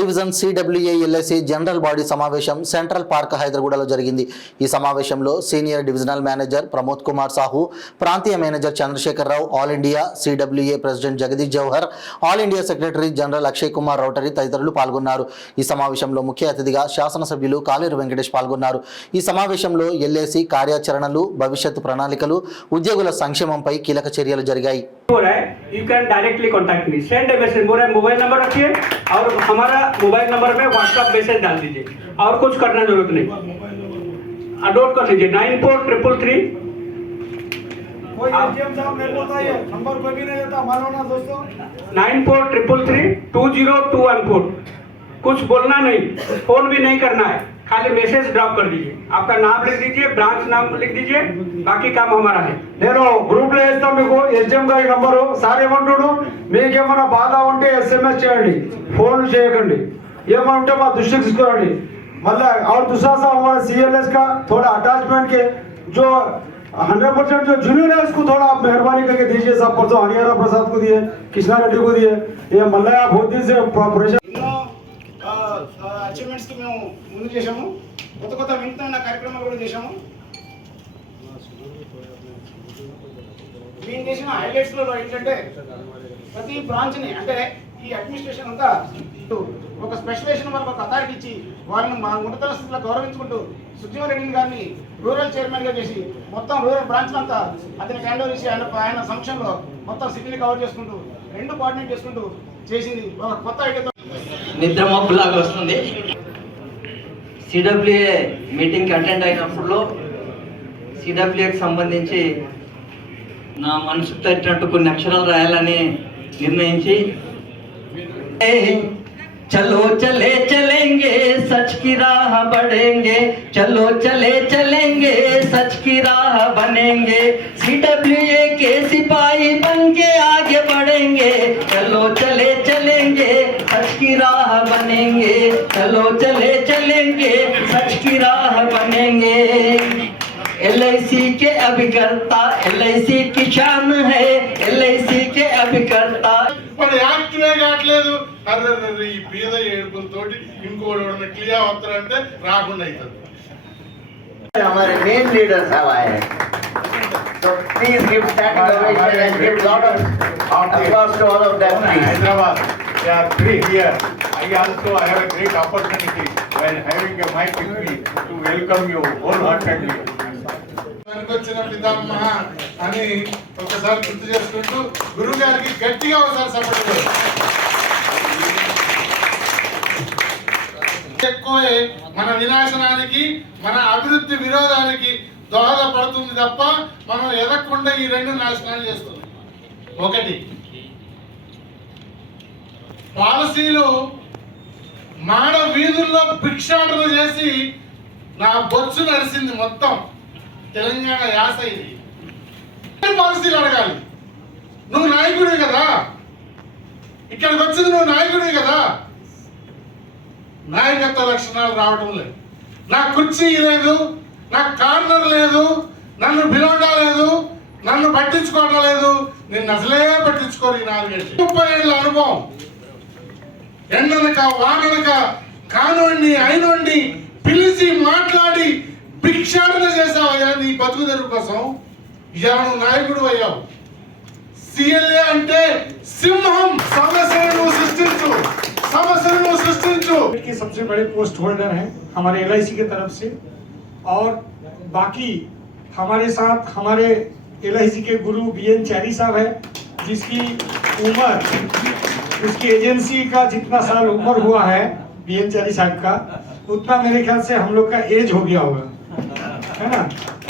Division CWA LIC general body సమావేశం central park హైదరాబాద్లో జరిగింది. ఈ సమావేశంలో senior divisional manager Pramod Kumar Sahu, ప్రాంతీయ manager Chandrashekar Rao, all India CWA president Jagadish Jawahar, all India secretary general Akshay Kumar Routray తదితరులు పాల్గొన్నారు. ఈ సమావేశంలో ముఖ్య అతిథిగా శాసనసభ్యులు కాలేరు వెంకటేష్ పాల్గొన్నారు. ఈ సమావేశంలో ఎల్ఐసి కార్యాచరణలు, భవిష్యత్తు ప్రణాళికలు, ఉద్యోగుల సంక్షేమంపై కీలక చర్యలు జరిగాయి. You can directly contact me. Send a message. मेरा मोबाइल नंबर रखिए और हमारा मोबाइल नंबर में व्हाट्सएप मैसेज डाल दीजिए और कुछ करना जरूरत नहीं. नोट कर लीजिए 9433. कोई एटीएम साहब नहीं बोलता है, नंबर कोई भी नहीं देता, मानो ना दोस्तों. 9433 कुछ बोलना नहीं, फोन भी नहीं करना है, खाली मैसेज ड्रॉप कर दीजिए. आपका नाम लिख दीजिए, ब्रांच नाम लिख दीजिए, बाकी काम हमारा है. నేను గ్రూప్ లో వేస్తాం మీకు ఎస్డిఎం గారి నంబరు. సార్ ఏమంటాడు, మీకేమైనా బాధ ఉంటే ఎస్ఎంఎస్ చేయండి, ఫోన్ చేయకండి, ఏమైనా ఉంటే మా దృష్టికి తీసుకురండి. మళ్ళీ और दूसरा सा हमारा सीएलएस का थोड़ा अटैचमेंट के जो 100% जो जूनियर है उसको थोड़ा आप मेहरबानी करके दीजिए. सब परसों हरियाणा प्रसाद को दिए, कृष्णा रेड्डी को दिए. ये मल्लया बहुत दिन से प्रेशर అచీవ్మెంట్స్ కి మేము ముందు చేశాము. కొత్త కొత్త వినూత్న కార్యక్రమాలు కూడా చేశాము. మేము చేసిన హైలైట్స్ లో ఏంటంటే ప్రతి బ్రాంచ్ ని, అంటే ఈ అడ్మినిస్ట్రేషన్ అంతా ఒక స్పెషలైజేషన్ వాళ్ళకి ఒక అథారిటీ ఇచ్చి వారిని మా ఉన్నత స్థితిలో గౌరవించుకుంటూ సుజీవన్ రెడ్డి గారిని రూరల్ చైర్మన్ గా చేసి మొత్తం రూరల్ బ్రాంచ్ అంతా అతనికి హ్యాండ్ ఓవర్ చేసి ఆయన సమక్షంలో మొత్తం సిటీని కవర్ చేసుకుంటూ రెండు కోఆర్డినేట్ చేసుకుంటూ చేసింది ఒక కొత్త ఐడియాతో. నిద్ర మబ్బులాగా వస్తుంది. సిడబ్ల్యూఏ మీటింగ్కి అటెండ్ అయినప్పుడు సిడబ్ల్యూఏకి సంబంధించి నా మనసుకు తట్టినట్టు కొన్ని అక్షరాలు రాయాలని నిర్ణయించి, चलो चले चलेंगे सच की राह बढ़ेंगे, चलो चले चलेंगे सच की राह बनेंगे, सीडब्ल्यूए के सिपाही बन के आगे बढ़ेंगे, चलो चले चलेंगे सच की राह बनेंगे, चलो चले चलेंगे सच की राह बनेंगे. एलआईसी के अभिकर्ता एलआईसी की शान है, एलआईसी के अभिकर्ता మన యాక్టివే కావట్లేదు. అరే ఈ పేద ఏడుపులతోటి ఇంకోటి క్లియర్ అవుతారంటే రాకుండా అవుతుంది. हमारे मेन लीडर्स have आए हैं, so please give standing ovation and give lot of applause to all of them. Hyderabad, they are three here. I have a great opportunity while having a mic with me to welcome you wholeheartedly. వచ్చిన పితామహ అని ఒకసారి గుర్తు చేసుకుంటూ గురువు గారికి గట్టిగా ఒకసారి సపోర్ట్ ఎక్కువే మన వినాశనానికి, మన అభివృద్ధి విరోధానికి దోహదపడుతుంది తప్ప మనం ఎదగకుండా ఈ రెండు నాశనాలు చేస్తుంది. ఒకటి, పాలసీలు మాడ వీధుల్లో భిక్షాటన చేసి నా బొచ్చు నడిచింది మొత్తం తెలంగాణ యాస. ఇది పాలసీలు అడగాలి. నువ్వు నాయకుడివి కదా, ఇక్కడికి వచ్చింది నువ్వు నాయకుడివి కదా. నాయకత్వ లక్షణాలు రావటం లేదు. నాకు కుర్చీ లేదు, నాకు కార్నర్ లేదు, నన్ను పిలవడం లేదు, నన్ను పట్టించుకోవడం లేదు. నిన్ను అసలే పట్టించుకోరు. 30 ఏళ్ళ అనుభవం, ఎండనక వాననక కానివ్వండి అయినోండి పిలిచి మాట్లాడి భిక్షాటన చేసావయ్యా నీ బతుకు తెరువు కోసం. ఇలా నువ్వు నాయకుడు అయ్యావు. సిఎల్ఏ అంటే సింహం. సమస్యను సృష్టించు, సమస్యను సృష్టించు. के सबसे बड़े पोस्ट होल्डर हैं हमारे एलआईसी की तरफ से, और बाकी हमारे साथ हमारे एलआईसी के गुरु बीएन चारी साहब है, जिसकी उम्र, उसकी एजेंसी का जितना साल उम्र हुआ है बीएन चारी साहब का, उतना मेरे ख्याल से हम लोग का एज हो गया होगा, है ना.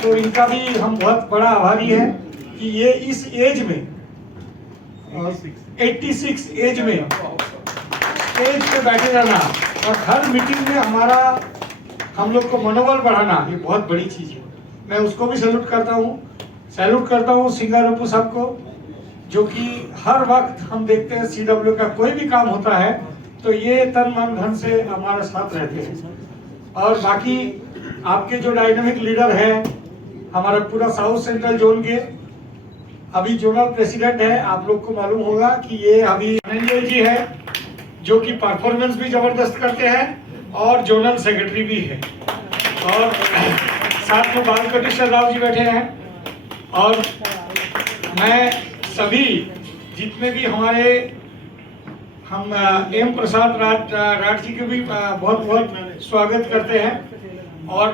तो इनका भी हम बहुत बड़ा आभारी है कि ये इस एज में 86 एज में एज पे बैठे रहना और हर मीटिंग में हमारा हम लोग को मनोबल बढ़ाना, ये बहुत बड़ी चीज़ है. मैं उसको भी सैल्यूट करता हूँ सिंगारूपू साहब को, जो कि हर वक्त हम देखते हैं सीडब्ल्यू का कोई भी काम होता है तो ये तन मन धन से हमारे साथ रहते हैं. और बाकी आपके जो डायनामिक लीडर हैं, हमारा पूरा साउथ सेंट्रल जोन के अभी जोनल प्रेसिडेंट है, आप लोग को मालूम होगा कि ये अभी धनंजय जी है जो कि परफॉर्मेंस भी जबरदस्त करते हैं और जोनल सेक्रेटरी भी है, और साथ में बालकृष्ण राव जी बैठे हैं। और मैं सभी जितने भी हमारे हम एम प्रसाद राज जी के भी बहुत बहुत स्वागत करते हैं, और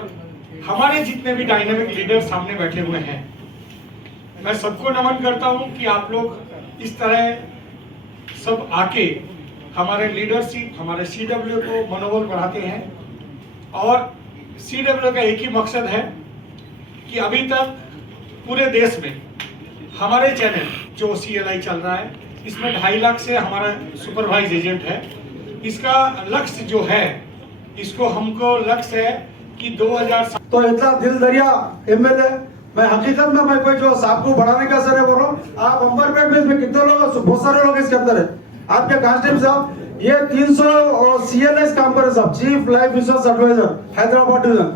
हमारे जितने भी डायनामिक लीडर सामने बैठे हुए हैं, मैं सबको नमन करता हूं कि आप लोग इस तरह सब आके हमारे लीडरशिप, हमारे सीडब्ल्यू को मनोबल बढ़ाते हैं। और सीडब्ल्यू का एक ही मकसद है कि अभी तक पूरे देश में हमारे चैनल जो CLI चल रहा है, इसमें 2.5 लाख से हमारा सुपरवाइज एजेंट है। इसका लक्ष्य जो है, इसको हमको लक्ष्य है कि 2000 तो इतना दिल दरिया MLA, मैं हकीकत में मैं कोई जो साहब को बढ़ाने का सर है बोल रहा हूँ। आप अंबरपेट में इसमें कितने लोग, बहुत सारे लोग इसके अंदर है। आपके कांस्टेबल साहब ये 300 CLS काम करे साहब, chief life insurance advisor Hyderabad division.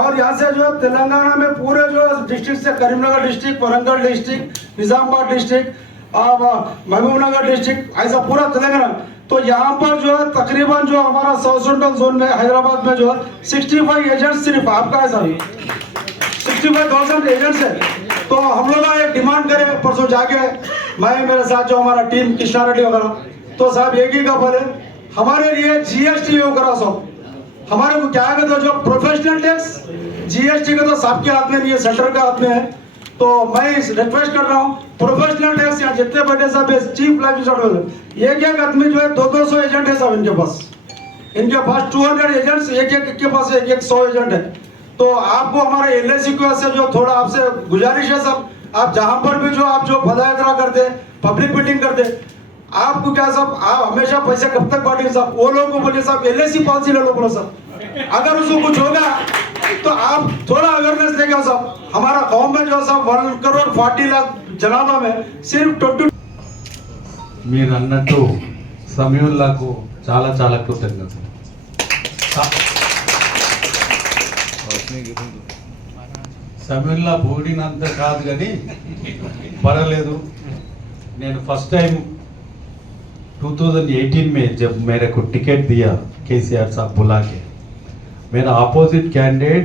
और यहाँ से जो तेलंगाना में पूरे जो डिस्ट्रिक्ट से Karimnagar district, Warangal district, Nizamabad district, Mahbubnagar district, ऐसा पूरा तेलंगाना। तो यहाँ पर जो है तकरीबन जो हमारा साउथ सेंट्रल जोन में हैदराबाद में जो है 65 एजेंट सिर्फ आपका है सर, 65,000 एजेंट्स है। तो हम लोग एक डिमांड करे परसों जाके, मैं मेरे साथ जो हमारा टीम कृष्णा रेड्डी वगैरह, तो साहब एक ही का बोले हमारे लिए GST करा सब। हमारे को क्या है तो जो प्रोफेशनल टैक्स GST का तो सबके हाथ में नहीं है, सेंटर का हाथ में है। तो मैं रिक्वेस्ट कर रहा हूँ प्रोफेशनल टैक्स यहाँ जितने बड़े साहब चीफ लाइफ इंश्योरेंस, एक आदमी जो है 200 एजेंट है साहब इनके पास 200 एजेंट्स, एक के पास 100 एजेंट है। तो आपको हमारे LIC को ऐसे जो थोड़ा आपसे गुजारिश है साहब, आप जहाँ पर भी जो आप जो पदयात्रा करते, पब्लिक मीटिंग करते, आपको क्या साहब, आप हमेशा पैसे कब तक बांटेंगे साहब? वो लोगों को बोलिए साहब LIC पॉलिसी ले लो बोलो साहब, अगर उसको कुछ होगा तो आप थोड़ा अवेयरनेस देगा साहब। हमारा गांव में जो साहब 1,40,00,000 जनाभा में सिर्फ 20 మీరు అన్నట్టు సమీవుల్లాకు చాలా చాలా కృతజ్ఞతలు. సమీవుల్లా పోడినంత కాదు కానీ పర్వాలేదు. నేను ఫస్ట్ టైం 2018 में जब मेरे को टिकट दिया KCR साहब बुला के, मेरा opposite candidate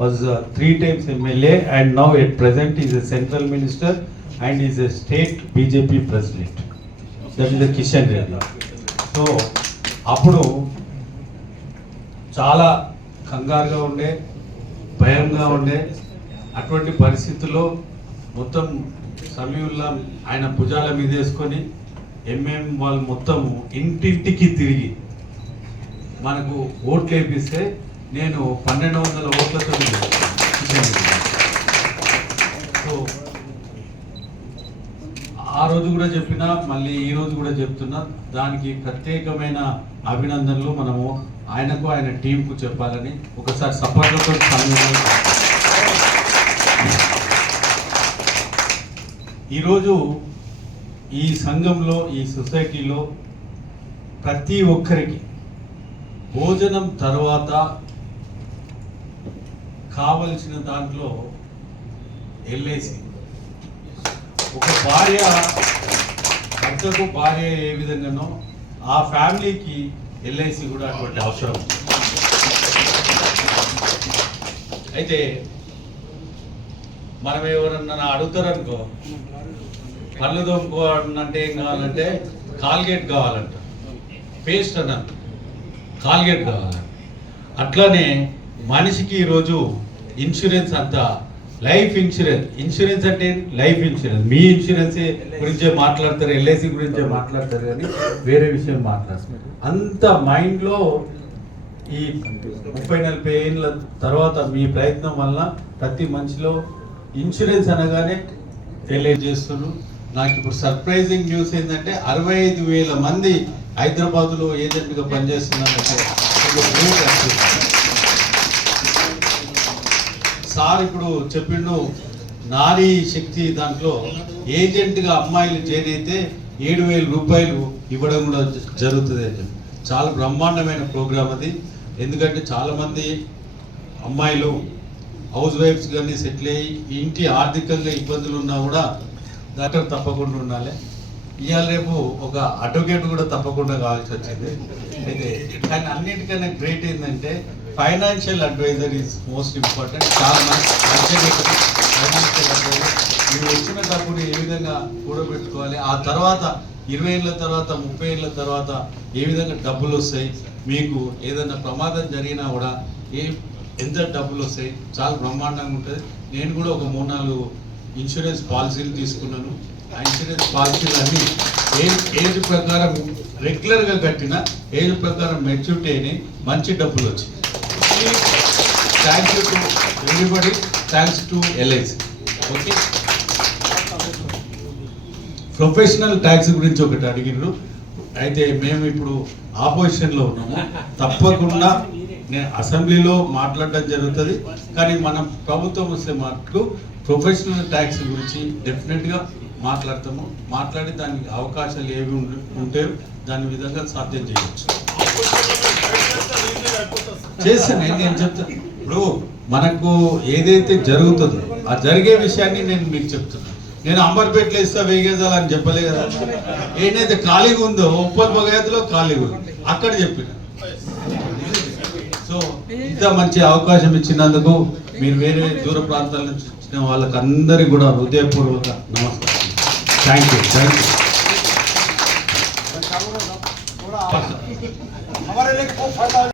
was 3 times MLA and now at present is a central minister and is a state BJP president. That is the Kishan Reddy. So అప్పుడు చాలా కంగారుగా ఉండే, భయంగా ఉండే, అటువంటి పరిస్థితుల్లో మొత్తం సమీవుల్లా ఆయన భుజాల మీద వేసుకొని వాళ్ళు మొత్తం ఇంటింటికి తిరిగి మనకు ఓట్లు వేపిస్తే నేను 1200 ఓట్లతో. సో ఆ రోజు కూడా చెప్పినా, మళ్ళీ ఈ రోజు కూడా చెప్తున్నా, దానికి ప్రత్యేకమైన అభినందనలు మనము ఆయనకు ఆయన టీంకు చెప్పాలని ఒకసారి సపోర్ట్లతో ఈరోజు ఈ సంఘంలో, ఈ సొసైటీలో ప్రతి ఒక్కరికి భోజనం తర్వాత కావలసిన దాంట్లో LIC, ఒక భార్య భర్తకు భార్య ఏ విధంగానో ఆ ఫ్యామిలీకి LIC కూడా అటువంటి అవసరం. అయితే మనం ఎవరన్నా అడుగుతారనుకో, పళ్ళు తోముకోవాలంటే ఏం కావాలంటే కాల్గేట్ కావాలంట, పేస్ట్ అన్న కాల్గేట్ కావాలంట. అట్లానే మనిషికి ఈరోజు ఇన్సూరెన్స్ అంతా, లైఫ్ ఇన్సూరెన్స్ అంటే లైఫ్ ఇన్సూరెన్స్, మీ ఇన్సూరెన్స్ గురించే మాట్లాడతారు, LIC గురించే మాట్లాడతారు, కానీ వేరే విషయం మాట్లాడతారు. అంత మైండ్లో ఈ 30-40 ఏళ్ళ తర్వాత మీ ప్రయత్నం వల్ల ప్రతి మనిషిలో ఇన్సూరెన్స్ అనగానే తెలియజేస్తున్నారు. నాకు ఇప్పుడు సర్ప్రైజింగ్ న్యూస్ ఏంటంటే 65,000 మంది హైదరాబాద్లో ఏజెంట్గా పనిచేస్తున్నారంటే సార్ ఇప్పుడు చెప్పిండు, నారీ శక్తి దాంట్లో ఏజెంట్గా అమ్మాయిలు జాయిన్ అయితే 7,000 రూపాయలు ఇవ్వడం కూడా జరుగుతుంది అని చెప్పి. చాలా బ్రహ్మాండమైన ప్రోగ్రామ్ అది. ఎందుకంటే చాలామంది అమ్మాయిలు హౌస్ వైఫ్స్ కానీ సెటిల్ అయ్యి ఇంటి ఆర్థికంగా ఇబ్బందులు ఉన్నా కూడా డాక్టర్ తప్పకుండా ఉండాలి. ఇవాళ రేపు ఒక అడ్వకేట్ కూడా తప్పకుండా కావాల్సి వచ్చింది. అయితే కానీ అన్నిటికన్నా గ్రేట్ ఏంటంటే financial advisor is most important. చాలా ఫైనాన్షియల్ అడ్వైజర్ మీరు వచ్చిన డబ్బుని ఏ విధంగా కూడబెట్టుకోవాలి, ఆ తర్వాత 20 ఏళ్ళ తర్వాత 30 ఏళ్ళ తర్వాత ఏ విధంగా డబ్బులు వస్తాయి, మీకు ఏదైనా ప్రమాదం జరిగినా కూడా ఎంత డబ్బులు వస్తాయి, చాలా బ్రహ్మాండంగా ఉంటుంది. నేను కూడా ఒక 3-4 ఇన్సూరెన్స్ పాలసీలు తీసుకున్నాను. ఆ ఇన్సూరెన్స్ పాలసీలు అన్నీ ఏజ్ ప్రకారం రెగ్యులర్గా కట్టిన ఏజ్ ప్రకారం మెచ్యూరిటీ అయినాయి, మంచి డబ్బులు వచ్చాయి. Thank you to everybody, thanks to LIC. Okay, professional tax గురించి ఒకటి అడిగినారు. అయితే మేము ఇప్పుడు ఆపోజిషన్లో ఉన్నాము. తప్పకుండా నేను అసెంబ్లీలో మాట్లాడడం జరుగుతుంది, కానీ మనం ప్రభుత్వం వస్తే మటుకు ప్రొఫెషనల్ ట్యాక్స్ గురించి డెఫినెట్గా మాట్లాడతాము. మాట్లాడి దానికి అవకాశాలు ఏవి ఉంటాయో దాని విధంగా సాధ్యం చేయవచ్చు. చేస్తాను నేను చెప్తాను. ఇప్పుడు మనకు ఏదైతే జరుగుతుందో ఆ జరిగే విషయాన్ని నేను మీకు చెప్తున్నాను. నేను అంబర్పేటలో ఇస్తా వేగేదాలని చెప్పలే కదా. ఏదైతే ఖాళీగా ఉందో ఉప్పల్ బగాయత్లో ఖాళీగా ఉంది, అక్కడ చెప్పిన. సో ఇంత మంచి అవకాశం ఇచ్చినందుకు మీరు వేరే దూర ప్రాంతాల నుంచి వచ్చిన వాళ్ళకి అందరికీ కూడా హృదయపూర్వక నమస్కారం. Thank you. हमारे लिए खूब फायदा